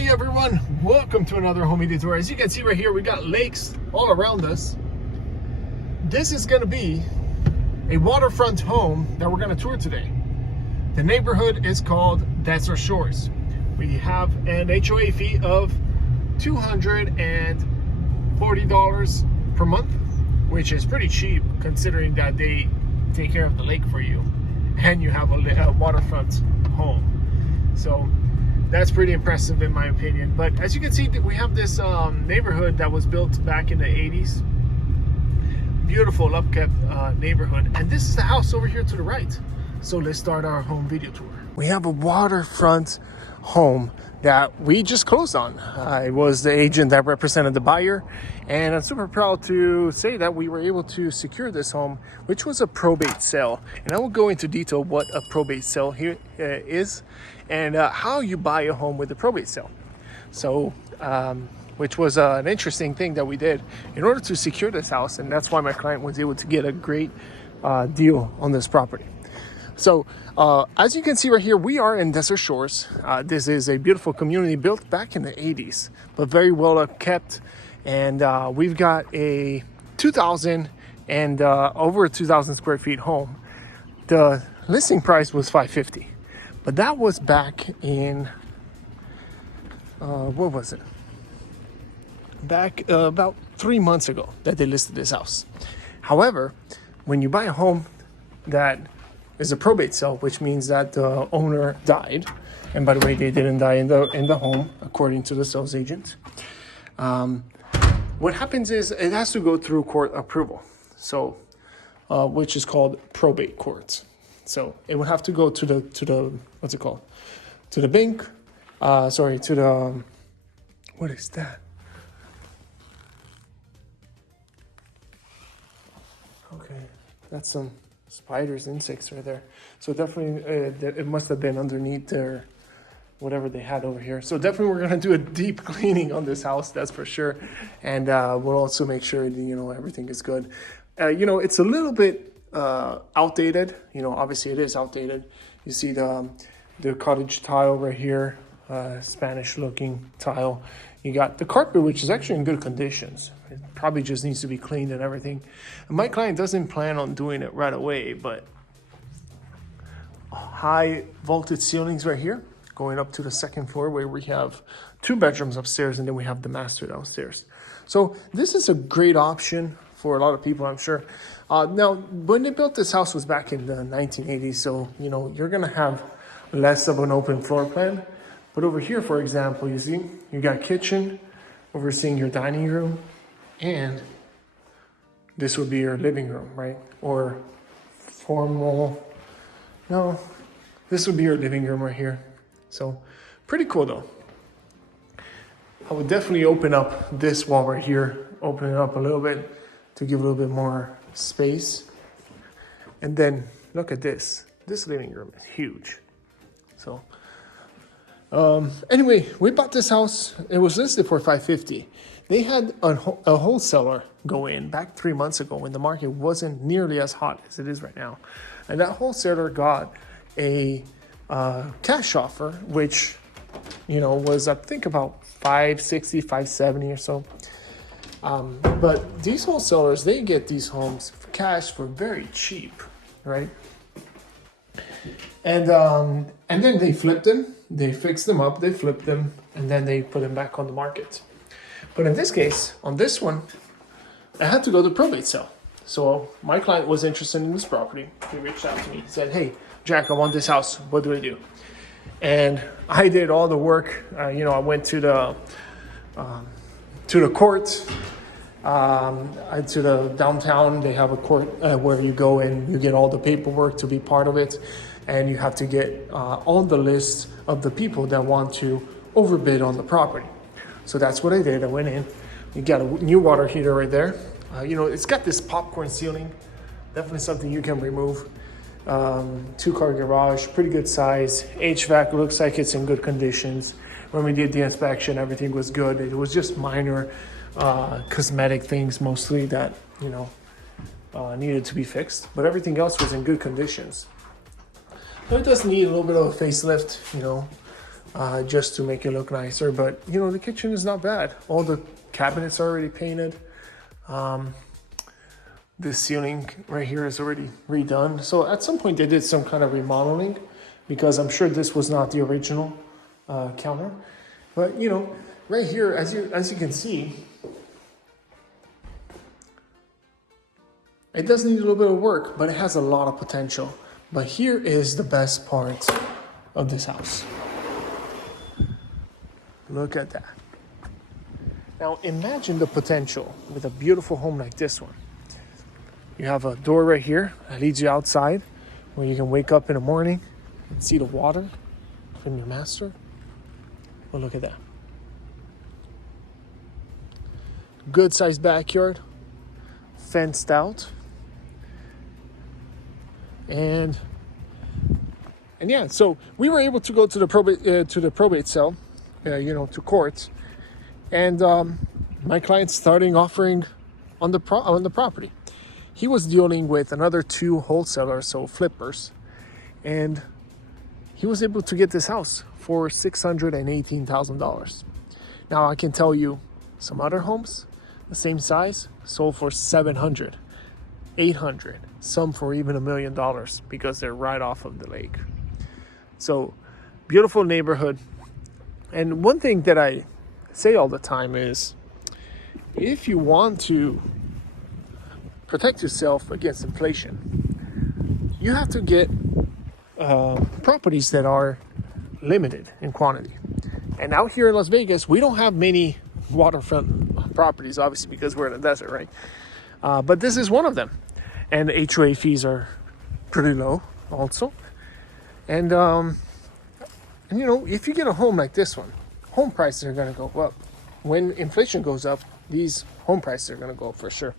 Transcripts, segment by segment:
Hey everyone, welcome to another home media tour. As you can see right here, we got lakes all around us. This is going to be a waterfront home that we're going to tour today. The neighborhood is called Beazer Shores. We have an HOA fee of $240 per month, which is pretty cheap considering that they take care of the lake for you and you have a waterfront home. So that's pretty impressive in my opinion. But as you can see, we have this neighborhood that was built back in the 80s. Beautiful, upkept neighborhood. And this is the house over here to the right. So let's start our home video tour. We have a waterfront home that we just closed on. I was the agent that represented the buyer, and I'm super proud to say that we were able to secure this home, which was a probate sale. And I will go into detail what a probate sale here is and how you buy a home with a probate sale. So which was an interesting thing that we did in order to secure this house, and that's why my client was able to get a great deal on this property. So as you can see right here, we are in Beazer Shores. This is a beautiful community built back in the 80s, but very well kept. And we've got a 2,000 and over 2,000 square feet home. The listing price was $550, but that was back in, what was it? Back about 3 months ago that they listed this house. However, when you buy a home that is a probate sale, which means that the owner died, and by the way, they didn't die in the home according to the sales agent. What happens is it has to go through court approval, so which is called probate court. So it would have to go to the what's it called, to the bank, sorry, to the, what is that? Okay, that's some spiders, insects right there. So definitely it must have been underneath their whatever they had over here. So definitely we're going to do a deep cleaning on this house, that's for sure. And we'll also make sure everything is good. It's a little bit outdated. Obviously it is outdated. You see the cottage tile right here, Spanish looking tile. You got the carpet, which is actually in good conditions. It probably just needs to be cleaned and everything. And my client doesn't plan on doing it right away, but high vaulted ceilings right here, going up to the second floor where we have 2 bedrooms upstairs, and then we have the master downstairs. So this is a great option for a lot of people, I'm sure. Now, when they built this house was back in the 1980s, so you're gonna have less of an open floor plan. But over here, for example, you see, you got this would be your living room, right? Or this would be your living room right here. So pretty cool though. I would definitely open up this wall right here, open it up a little bit to give a little bit more space. And then look at this. This living room is huge. So anyway, we bought this house. It was listed for $550. They had a wholesaler go in back 3 months ago when the market wasn't nearly as hot as it is right now. And that wholesaler got a cash offer, which, was, I think, about $560, $570 or so. But these wholesalers, they get these homes for cash for very cheap, right? And then they flipped them, they fixed them up, they flipped them, and then they put them back on the market. But in this case, on this one, I had to go to probate sale. So my client was interested in this property. He reached out to me. He said, "Hey, Jack, I want this house. What do I do?" And I did all the work. I went to the court, to the downtown. They have a court where you go and you get all the paperwork to be part of it. And you have to get all the lists of the people that want to overbid on the property. So that's what I did. I went in. You got a new water heater right there. It's got this popcorn ceiling. Definitely something you can remove. 2-car garage, pretty good size. HVAC looks like it's in good conditions. When we did the inspection, everything was good. It was just minor cosmetic things mostly that, needed to be fixed. But everything else was in good conditions. So it does need a little bit of a facelift, just to make it look nicer. But you know, the kitchen is not bad. All the cabinets are already painted. This ceiling right here is already redone. So at some point they did some kind of remodeling, because I'm sure this was not the original counter. But you know, right here, as you can see, it does need a little bit of work, but it has a lot of potential. But here is the best part of this house. Look at that. Now imagine the potential with a beautiful home like this one. You have a door right here that leads you outside, where you can wake up in the morning and see the water from your master. Well, look at that. Good sized backyard, fenced out. And yeah, so we were able to go to the probate sale, you know, to court, and my client starting offering on the property. He was dealing with another 2 wholesalers, so flippers, and he was able to get this house for $618,000. Now I can tell you, some other homes the same size sold for $700,000, $800,000, some for even $1 million, because they're right off of the lake. So beautiful neighborhood. And one thing that I say all the time is, if you want to protect yourself against inflation, you have to get properties that are limited in quantity. And out here in Las Vegas, we don't have many waterfront properties, obviously, because we're in the desert, right? But this is one of them. And the HOA fees are pretty low also. And you know, if you get a home like this one, home prices are going to go up. When inflation goes up, these home prices are going to go up for sure.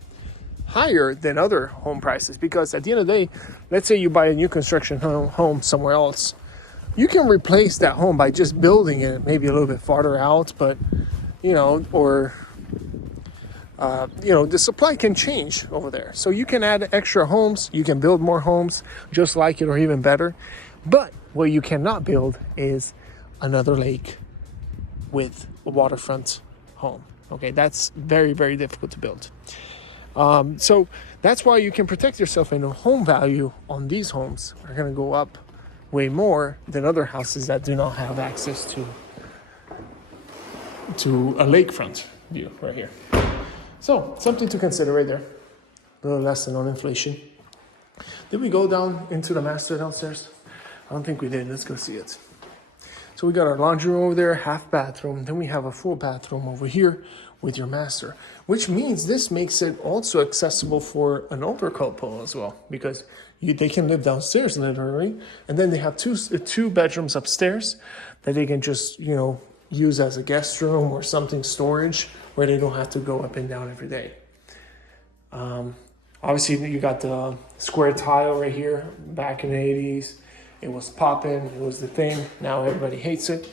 Higher than other home prices, because at the end of the day, let's say you buy a new construction home somewhere else, you can replace that home by just building it maybe a little bit farther out, but you know, or you know, the supply can change over there. So you can add extra homes, you can build more homes just like it or even better. But what you cannot build is another lake with a waterfront home. Okay, that's very, very difficult to build. So that's why you can protect yourself, and the home value on these homes are going to go up way more than other houses that do not have access to a lakefront view right here. So something to consider right there. A little lesson on inflation. Did we go down into the master downstairs? I don't think we did. Let's go see it. So we got our laundry room over there, half bathroom. Then we have a full bathroom over here with your master, which means this makes it also accessible for an older couple as well, because they can live downstairs literally, and then they have two bedrooms upstairs that they can just, you know, use as a guest room or something, storage, where they don't have to go up and down every day. Obviously you got the square tile right here. Back in the 80s, it was popping, it was the thing. Now everybody hates it.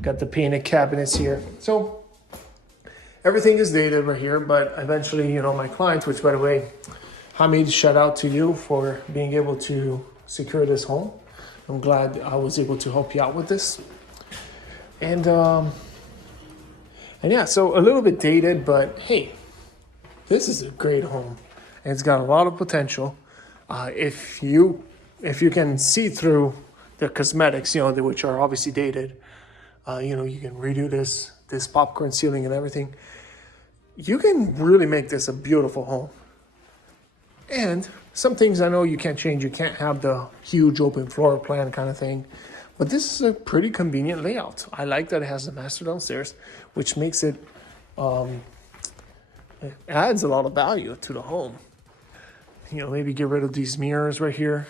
Got the painted cabinets here. So everything is dated right here, but eventually, you know, my client, which by the way, Hamid, shout out to you for being able to secure this home. I'm glad I was able to help you out with this. And yeah, so a little bit dated, but hey, this is a great home. And it's got a lot of potential. If you can see through the cosmetics, you know, which are obviously dated, you know, you can redo this popcorn ceiling and everything. You can really make this a beautiful home. And some things I know you can't change. You can't have the huge open floor plan kind of thing. But this is a pretty convenient layout. I like that it has the master downstairs, which makes it, it adds a lot of value to the home. You know, maybe get rid of these mirrors right here.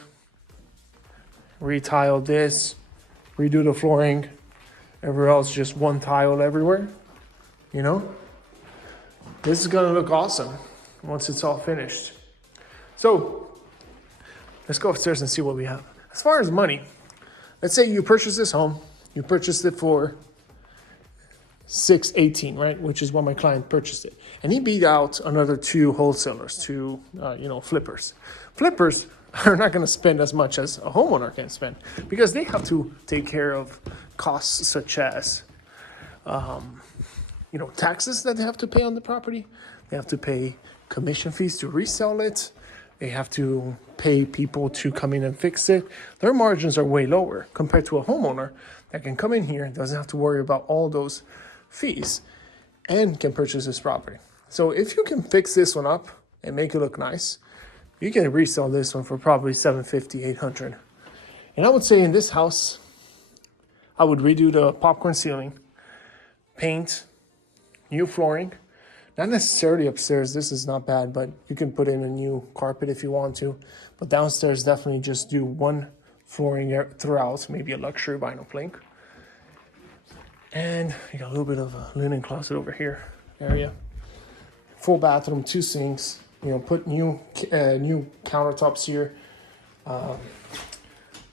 Retile this. Redo the flooring. Everywhere else, just one tile everywhere. You know? This is going to look awesome once it's all finished. So, let's go upstairs and see what we have. As far as money, let's say you purchase this home. You purchased it for $618, right? Which is what my client purchased it. And he beat out another 2 wholesalers, 2, flippers. Flippers, are not going to spend as much as a homeowner can spend, because they have to take care of costs such as taxes that they have to pay on the property. They have to pay commission fees to resell it. They have to pay people to come in and fix it. Their margins are way lower compared to a homeowner that can come in here, doesn't have to worry about all those fees, and can purchase this property. So if you can fix this one up and make it look nice, you can resell this one for probably $750, $800. And I would say in this house, I would redo the popcorn ceiling, paint, new flooring. Not necessarily upstairs, this is not bad, but you can put in a new carpet if you want to. But downstairs, definitely just do one flooring throughout, maybe a luxury vinyl plank. And you got a little bit of a linen closet over here area. Full bathroom, 2 sinks. Put new countertops here.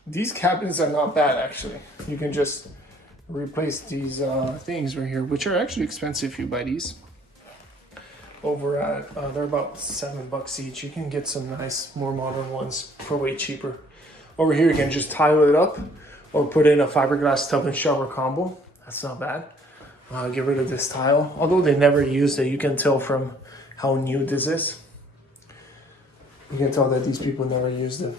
These cabinets are not bad, actually. You can just replace these things right here, which are actually expensive if you buy these. Over at, they're about $7 each. You can get some nice, more modern ones for way cheaper. Over here, you can just tile it up or put in a fiberglass tub and shower combo. That's not bad. Get rid of this tile. Although they never used it, you can tell from how new this is. You can tell that these people never used it.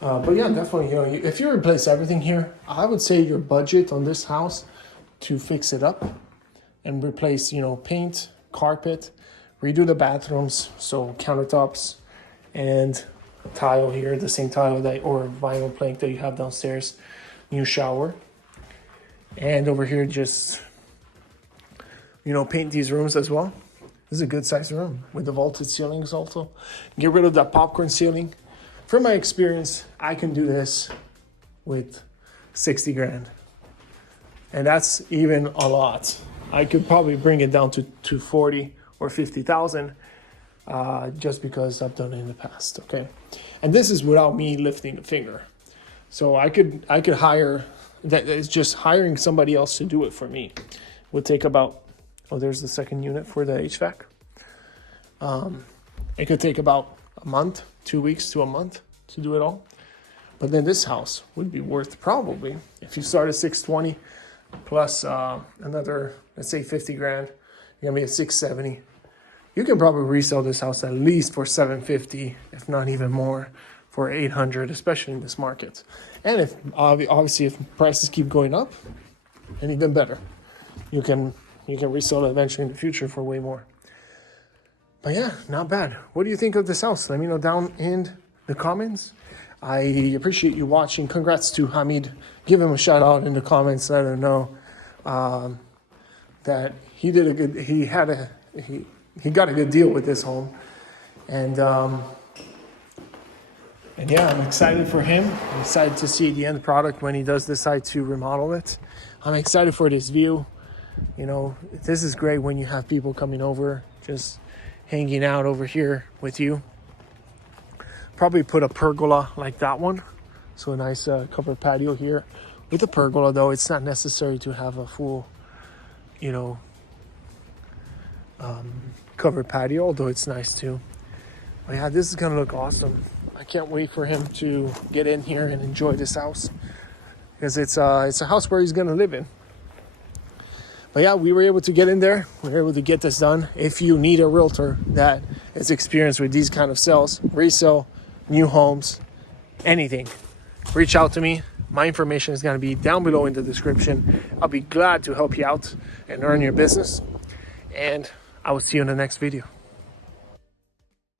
But yeah, definitely, if you replace everything here, I would say your budget on this house to fix it up and replace, paint, carpet, redo the bathrooms, so countertops and tile here, the same tile or vinyl plank that you have downstairs, new shower. And over here, just, paint these rooms as well. This is a good sized room with the vaulted ceilings also. Get rid of that popcorn ceiling. From my experience, I can do this with 60 grand. And that's even a lot. I could probably bring it down to 40 or 50,000 just because I've done it in the past, okay? And this is without me lifting a finger. So I could hire, that is just hiring somebody else to do it for me. Would take about, there's the second unit for the HVAC. It could take about a month, 2 weeks to a month to do it all. But then this house would be worth probably, if you start at 620 plus another, let's say 50 grand, you're gonna be at 670. You can probably resell this house at least for 750, if not even more, for 800, especially in this market. And if obviously if prices keep going up, then even better. You can resell it eventually in the future for way more. But yeah, not bad. What do you think of this house? Let me know down in the comments. I appreciate you watching. Congrats to Hamid. Give him a shout out in the comments. Let him know that he got a good deal with this home. And yeah, I'm excited for him. I'm excited to see the end product when he does decide to remodel it. I'm excited for this view. This is great when you have people coming over, just hanging out over here with you. Probably put a pergola like that one. So a nice covered patio here. With a pergola though, it's not necessary to have a full, covered patio, although it's nice too. But yeah, this is gonna look awesome. I can't wait for him to get in here and enjoy this house, because it's a house where he's gonna live in. But yeah, we were able to get in there. We were able to get this done. If you need a realtor that is experienced with these kind of sales, resale, new homes, anything, reach out to me. My information is going to be down below in the description. I'll be glad to help you out and earn your business. And I will see you in the next video.